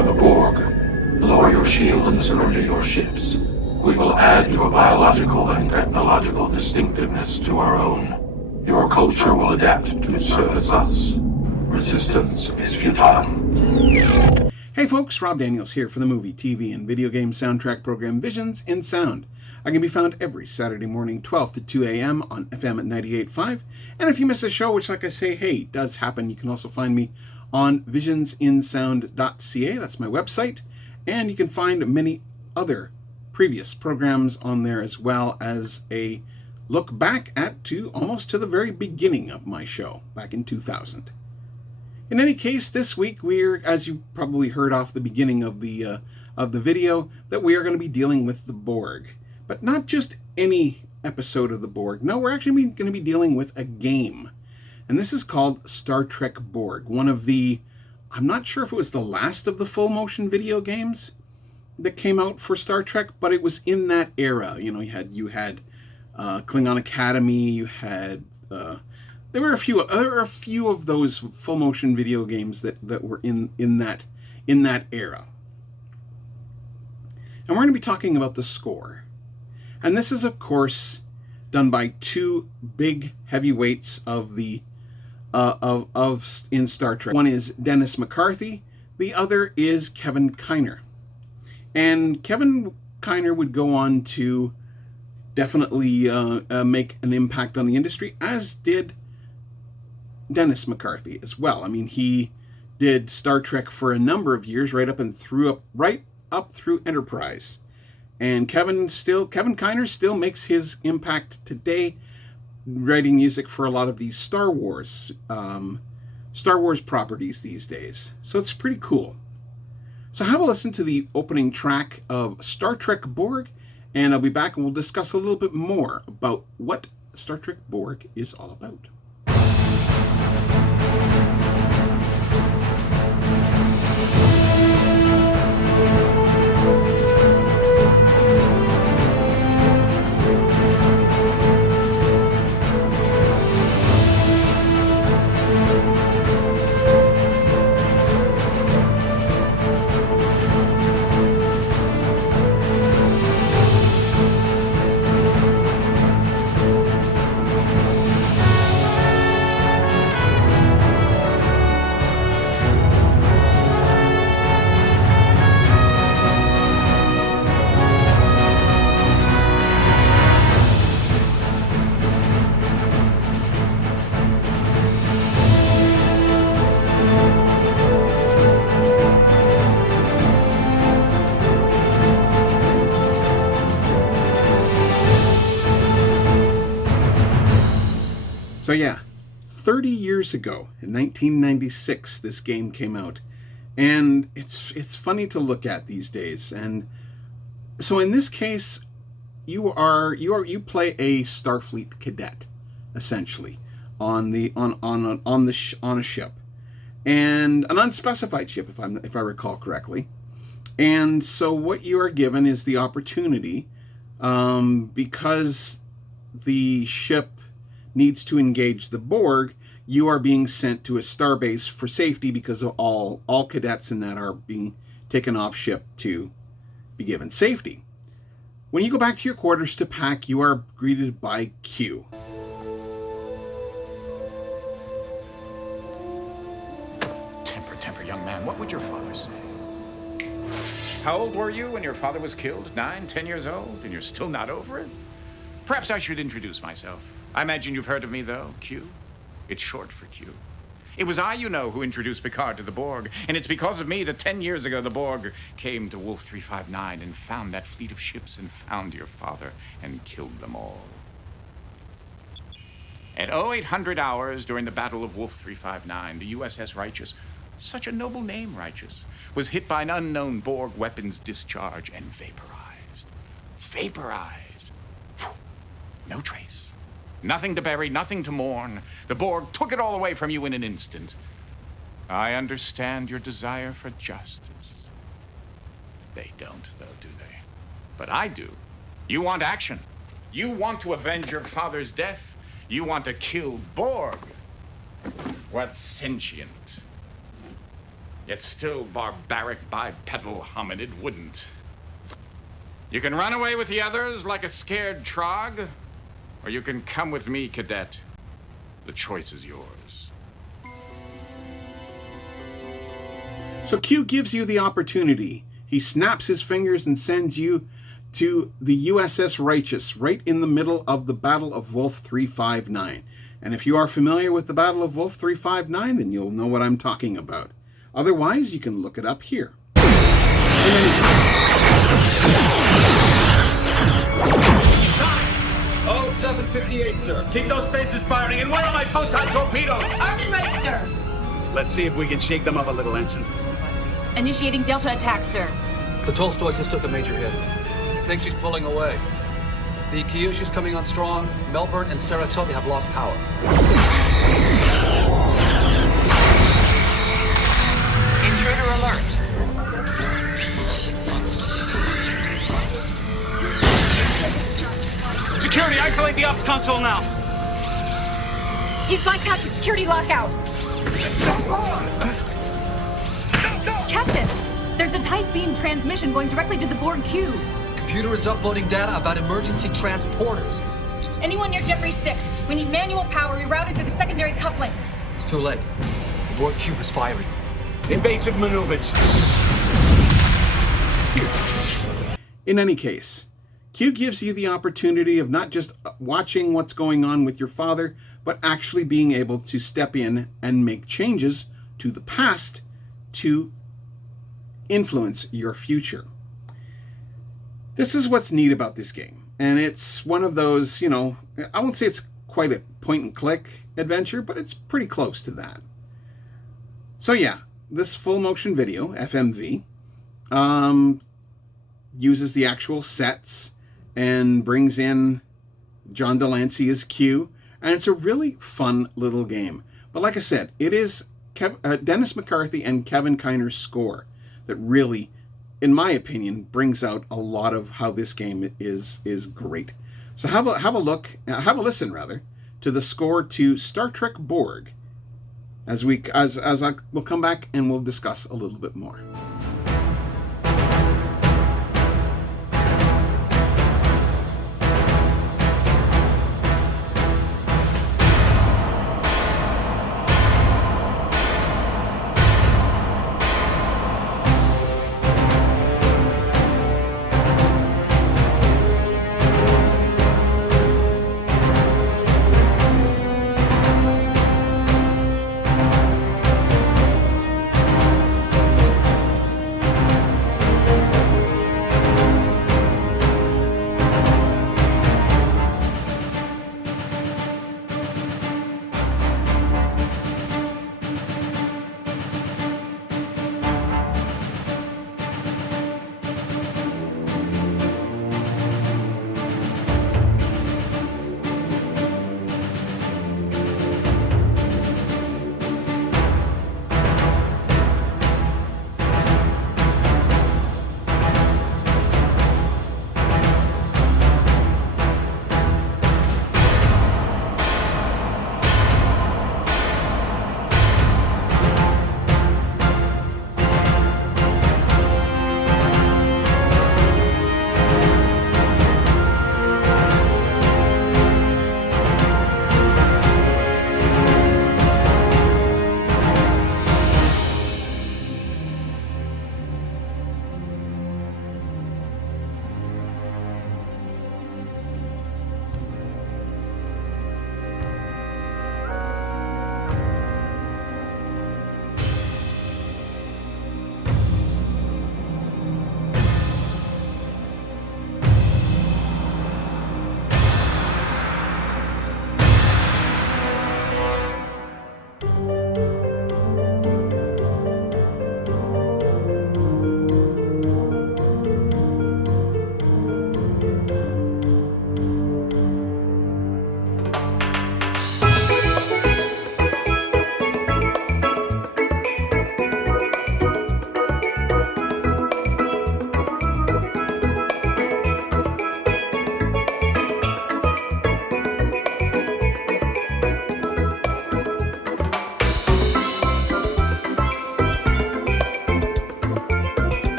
are the Borg. Lower your shields and surrender your ships. We will add your biological and technological distinctiveness to our own. Your culture will adapt to service us. Resistance is futile. Hey folks, Rob Daniels here for the movie, TV, and video game soundtrack program Visions in Sound. I can be found every Saturday morning, 12 to 2 a.m. on FM at 98.5. And if you miss a show, which like I say, hey, does happen, you can also find me on visionsinsound.ca. That's my website. And you can find many other previous programs on there, as well as a look back almost to the very beginning of my show, back in 2000. In any case, this week we're, as you probably heard off the beginning of the video, that we are going to be dealing with the Borg. But not just any episode of the Borg. No, we're actually going to be dealing with a game. And this is called Star Trek Borg. One of the, I'm not sure if it was the last of the full motion video games that came out for Star Trek, but it was in that era. You know, you had Klingon Academy, you had... There were a few of those full motion video games that were in that era. And we're going to be talking about the score. And this is, of course, done by two big heavyweights of in Star Trek. One is Dennis McCarthy, the other is Kevin Kiner. And Kevin Kiner would go on to definitely make an impact on the industry, as did Dennis McCarthy as well. I mean, he did Star Trek for a number of years, right up through Enterprise. And Kevin Kiner still makes his impact today, writing music for a lot of these Star Wars properties these days. So it's pretty cool. So have a listen to the opening track of Star Trek Borg, and I'll be back and we'll discuss a little bit more about what Star Trek Borg is all about. So yeah, 30 years ago, in 1996, this game came out, and it's funny to look at these days. And so in this case, you play a Starfleet cadet, essentially, on a ship, and an unspecified ship, if I recall correctly. And so what you are given is the opportunity, because the ship needs to engage the Borg, you are being sent to a starbase for safety, because of all cadets in that are being taken off ship to be given safety. When you go back to your quarters to pack, you are greeted by Q. Temper, young man. What would your father say? How old were you when your father was killed? 9, 10 years old, and you're still not over it? Perhaps I should introduce myself. I imagine you've heard of me, though, Q. It's short for Q. It was I, who introduced Picard to the Borg, and it's because of me that 10 years ago the Borg came to Wolf 359 and found that fleet of ships and found your father and killed them all. At 0800 hours during the Battle of Wolf 359, the USS Righteous, such a noble name, Righteous, was hit by an unknown Borg weapons discharge and vaporized. Vaporized. No trace. Nothing to bury, nothing to mourn. The Borg took it all away from you in an instant. I understand your desire for justice. They don't, though, do they? But I do. You want action. You want to avenge your father's death. You want to kill Borg. What's sentient? Yet still barbaric bipedal hominid wouldn't. You can run away with the others like a scared trog, or you can come with me, cadet. The choice is yours. So Q gives you the opportunity. He snaps his fingers and sends you to the USS Righteous, right in the middle of the Battle of Wolf 359. And if you are familiar with the Battle of Wolf 359, then you'll know what I'm talking about. Otherwise, you can look it up here. Oh, 7:58, sir. Keep those faces firing. And where are my photon torpedoes? Armed and ready, sir. Let's see if we can shake them up a little, Ensign. Initiating Delta attack, sir. The Tolstoy just took a major hit. I think she's pulling away. The Kyushu's coming on strong. Melbourne and Saratoga have lost power. Intruder alert. Security, isolate the ops console now. He's bypassed the security lockout. Captain, there's a tight beam transmission going directly to the Borg cube. Computer is uploading data about emergency transporters. Anyone near Jeffrey 6, we need manual power rerouted through the secondary couplings. It's too late. The Borg cube is firing. Invasive maneuvers. In any case, Q gives you the opportunity of not just watching what's going on with your father, but actually being able to step in and make changes to the past to influence your future. This is what's neat about this game. And it's one of those, I won't say it's quite a point and click adventure, but it's pretty close to that. So yeah, this full motion video, FMV, uses the actual sets and brings in John Delancey as Q, and it's a really fun little game. But like I said, it is Dennis McCarthy and Kevin Kiner's score that really, in my opinion, brings out a lot of how this game is great. So have a listen rather to the score to Star Trek Borg as we'll come back and we'll discuss a little bit more.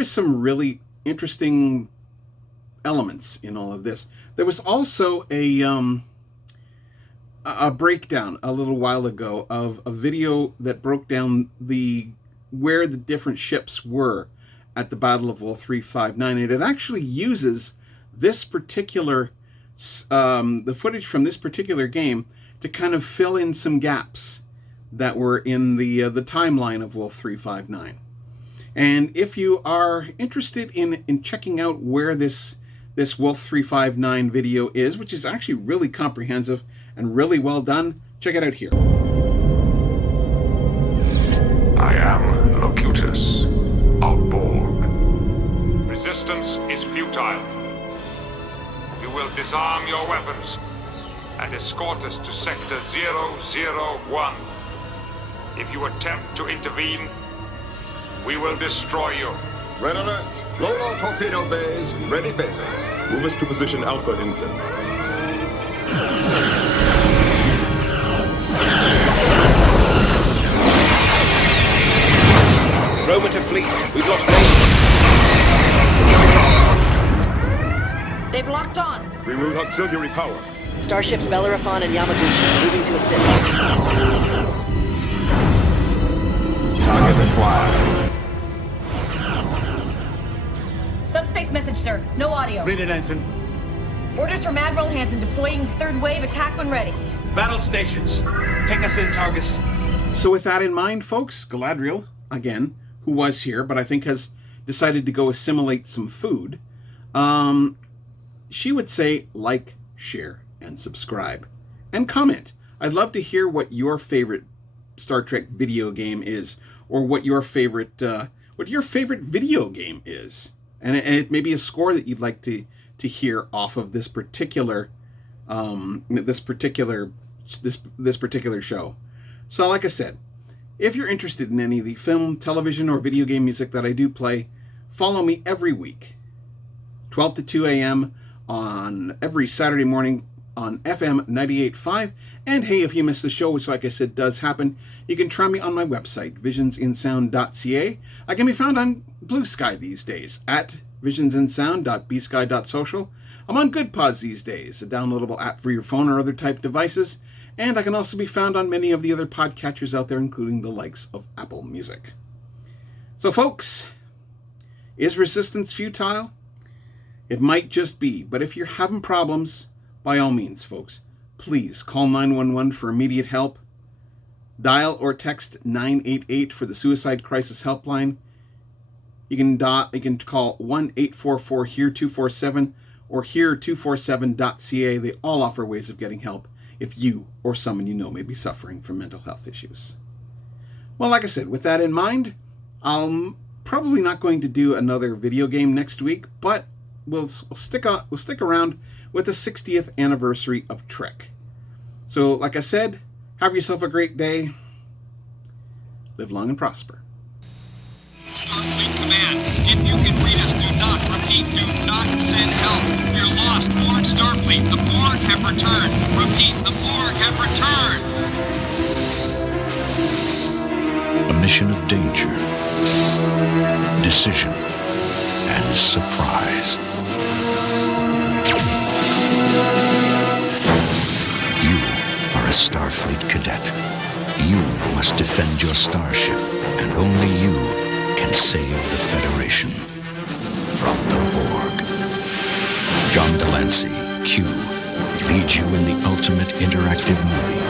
there is some really interesting elements in all of this. There was also a breakdown a little while ago of a video that broke down where the different ships were at the Battle of Wolf 359, and it actually uses this particular the footage from this particular game to kind of fill in some gaps that were in the timeline of Wolf 359. And if you are interested in checking out where this Wolf 359 video is, which is actually really comprehensive and really well done, check it out here. I am Locutus of Borg. Resistance is futile. You will disarm your weapons and escort us to Sector 001. If you attempt to intervene, we will destroy you. Red alert! Load all torpedo bays, ready phasers. Move us to position Alpha, Ensign. Roman to fleet. We've lost range. They've locked on. Reroute auxiliary power. Starships Bellerophon and Yamaguchi moving to assist. Target acquired. Subspace message, sir. No audio. Read it, Ensign. Orders from Admiral Hansen deploying third wave attack when ready. Battle stations. Take us in, Targus. So with that in mind, folks, Galadriel, again, who was here, but I think has decided to go assimilate some food, she would say like, share, and subscribe. And comment. I'd love to hear what your favorite Star Trek video game is, or what your favorite video game is. And it may be a score that you'd like to hear off of this particular show. So like I said, if you're interested in any of the film, television, or video game music that I do play, follow me every week, 12 to 2 a.m. on every Saturday morning on FM 98.5. And hey, if you missed the show, which like I said does happen, you can try me on my website, visionsinsound.ca. I can be found on Blue Sky these days at visionsinsound.bsky.social. I'm on Good Pods these days, a downloadable app for your phone or other type devices. And I can also be found on many of the other podcatchers out there, including the likes of Apple Music. So folks, is resistance futile? It might just be, but if you're having problems, by all means, folks, please call 911 for immediate help. Dial or text 988 for the Suicide Crisis Helpline. You can call 1-844-HERE-247 or HERE247.ca. They all offer ways of getting help if you or someone you know may be suffering from mental health issues. Well, like I said, with that in mind, I'm probably not going to do another video game next week, but we'll stick around with the 60th anniversary of Trek. So, like I said, have yourself a great day. Live long and prosper. Starfleet Command, if you can read us, do not, repeat, do not send help. You're lost. Borg Starfleet, the Borg have returned. Repeat, the Borg have returned. A mission of danger, decision, and surprise. You are a Starfleet cadet. You must defend your starship, and only you can save the Federation from the Borg. John Delancey, Q, leads you in the ultimate interactive movie,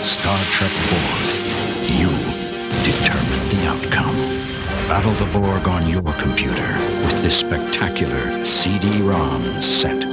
Star Trek Borg. You determine the outcome. Battle the Borg on your computer with this spectacular CD-ROM set.